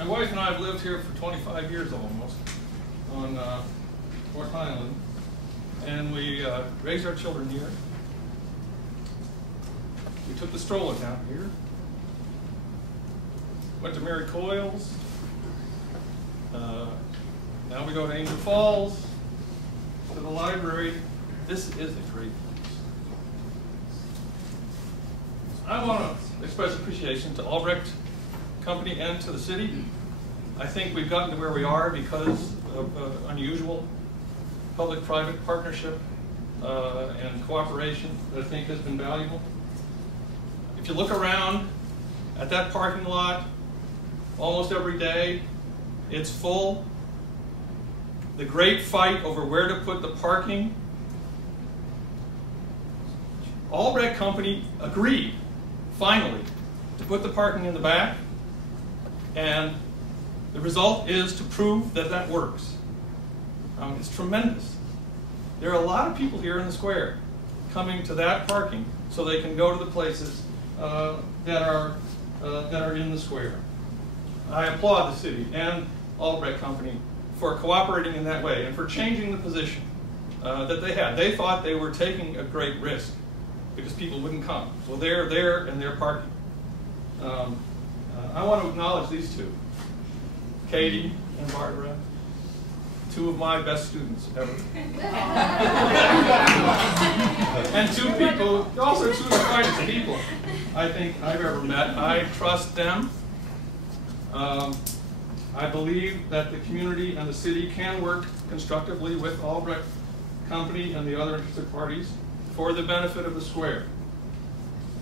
My wife and I have lived here for 25 years almost on North Highland, and we raised our children here. We took the stroller down here, went to Mary Coyle's. Now we go to Angel Falls, to the library. This is a great place. I want to express appreciation to Albrecht Company and to the city. I think we've gotten to where we are because of unusual public-private partnership and cooperation that I think has been valuable. If you look around at that parking lot, almost every day, it's full. The great fight over where to put the parking, Albrecht Company agreed, finally, to put the parking in the back, and the result is to prove that that works. It's tremendous. There are a lot of people here in the square coming to that parking so they can go to the places that are in the square. I applaud the city and Albrecht Company for cooperating in that way and for changing the position that they had. They thought they were taking a great risk because people wouldn't come. Well, they're there and they're parking. I want to acknowledge these two, Katie and Barbara, two of my best students ever. And two people, also two of the finest people I think I've ever met. I trust them. I believe that the community and the city can work constructively with Albrecht Company and the other interested parties for the benefit of the square.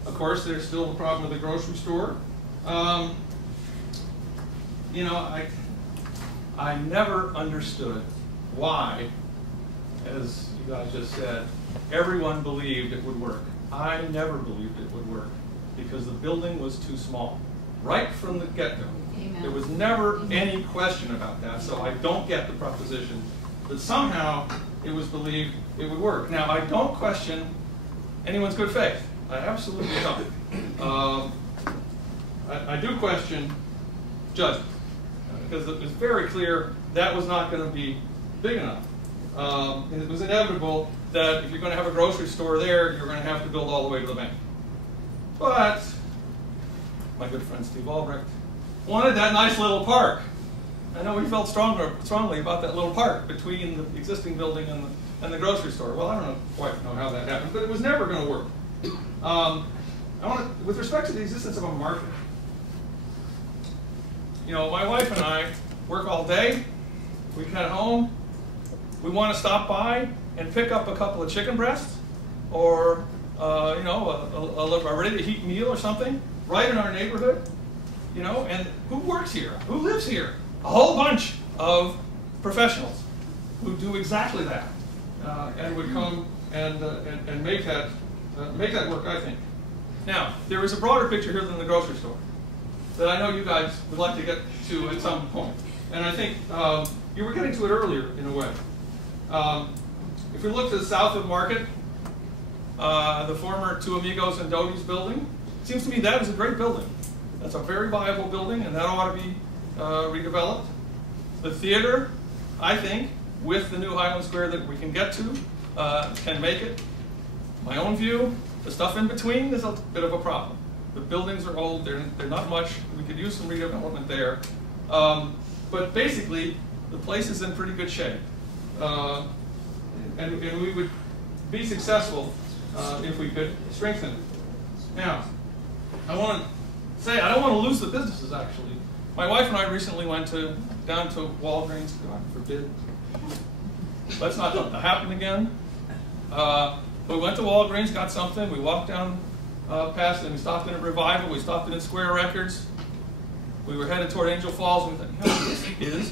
Of course, there's still the problem with the grocery store. You know, I never understood why, as you guys just said, everyone believed it would work. I never believed it would work because the building was too small, right from the get-go. There was never any question about that, so I don't get the proposition that somehow it was believed it would work. Now, I don't question anyone's good faith. I absolutely don't. I do question judgment, because it was very clear that was not going to be big enough. It was inevitable that if you're going to have a grocery store there, you're going to have to build all the way to the bank. But my good friend Steve Albrecht wanted that nice little park. I know he felt strongly about that little park between the existing building and the grocery store. Well, I don't quite know how that happened, but it was never going to work. With respect to the existence of a market, you know, my wife and I work all day. We get home. We want to stop by and pick up a couple of chicken breasts or you know, a ready-to-heat meal or something right in our neighborhood. You know, and who works here? Who lives here? A whole bunch of professionals who do exactly that and would come and make that work, I think. Now, there is a broader picture here than the grocery store that I know you guys would like to get to at some point. And I think you were getting to it earlier in a way. If we look to the south of Market, the former Two Amigos and Doty's building, it seems to me that is a great building. That's a very viable building, and that ought to be redeveloped. The theater, I think, with the new Highland Square that we can get to, can make it. My own view, the stuff in between is a bit of a problem. The buildings are old, they're not much. We could use some redevelopment there. But basically, the place is in pretty good shape. And we would be successful if we could strengthen it. Now, I want to say, I don't want to lose the businesses, actually. My wife and I recently went down to Walgreens, God forbid. Let's not let that happen again. We went to Walgreens, got something, we walked down past it, we stopped in at Revival, we stopped in at Square Records. We were headed toward Angel Falls, and we thought, you know,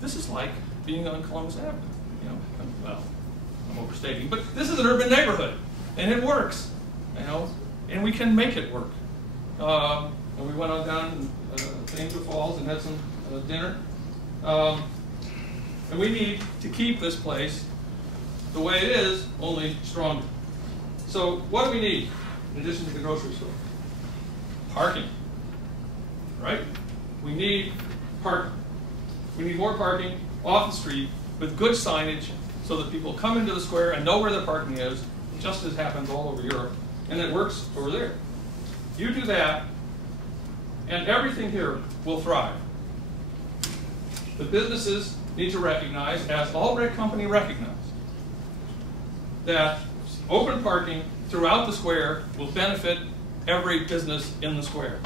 this is like being on Columbus Avenue. You know, well, I'm overstating, but this is an urban neighborhood, and it works, you know, and we can make it work. And we went on down to Angel Falls and had some dinner. And we need to keep this place the way it is, only stronger. So what do we need in addition to the grocery store? Parking, right? We need parking. We need more parking off the street with good signage so that people come into the square and know where their parking is, just as happens all over Europe, and it works over there. You do that, and everything here will thrive. The businesses need to recognize, as Albrecht Company recognized, that open parking throughout the square will benefit every business in the square.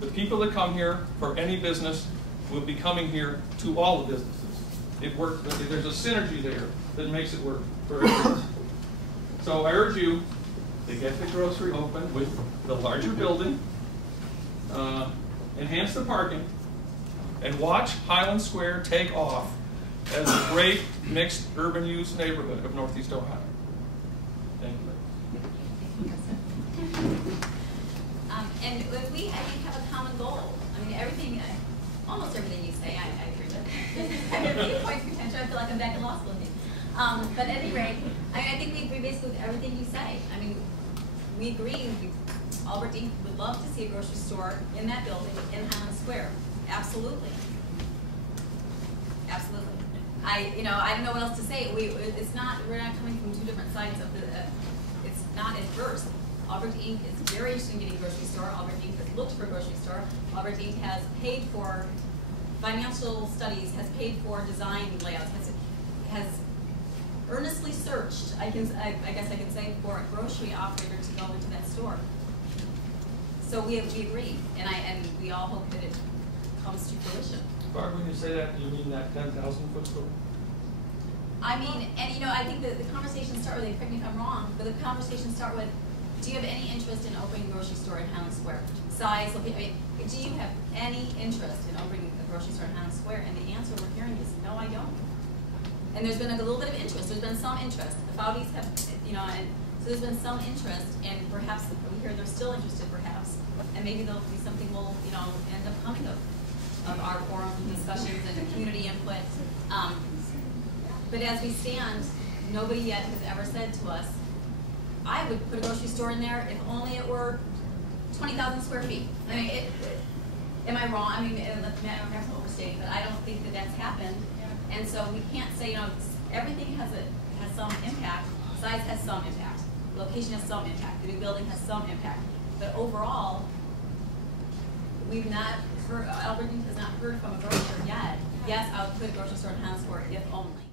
The people that come here for any business will be coming here to all the businesses. It works. There's a synergy there that makes it work for everyone. So I urge you to get the grocery open with the larger building, enhance the parking, and watch Highland Square take off as a great mixed urban use neighborhood of Northeast Ohio. Thank you. And if we, I think, have a common goal. I mean, everything, almost everything you say, I agree with. I have 8 points of contention. I feel like I'm back in law school again. But at any rate, I think we agree basically with everything you say. I mean, we agree. Albrecht Inc. would love to see a grocery store in that building in Highland Square. Absolutely. Absolutely. I don't know what else to say. We're not coming from two different sides of the, it's not adverse. Albrecht Inc. is very interested in getting a grocery store. Albrecht Inc. has looked for a grocery store. Albrecht Inc. has paid for financial studies, has paid for design layouts, has earnestly searched, I guess I can say, for a grocery operator to go into that store. So we agree, and we all hope that it comes to fruition. Barb, when you say that, do you mean that 10,000 foot store? I mean, and I think that the conversation start with, correct me if I'm wrong, but the conversation start with, do you have any interest in opening a grocery store in Highland Square? Size, location, do you have any interest in opening a grocery store in Highland Square? And the answer we're hearing is, no, I don't. And there's been a little bit of interest. There's been some interest. The Foudies have, and so there's been some interest, and perhaps we hear they're still interested, perhaps, and maybe there'll be something we'll, end up coming of our forum discussions and community input. But as we stand, nobody yet has ever said to us, I would put a grocery store in there if only it were 20,000 square feet. I mean, am I wrong? I mean, perhaps I'm overstating, but I don't think that that's happened. And so we can't say, everything has some impact. Size has some impact. Location has some impact. The new building has some impact. But overall, we've not heard, Albrecht has not heard from a grocer yet. Yes, I would put a grocery store in Highland Square if only.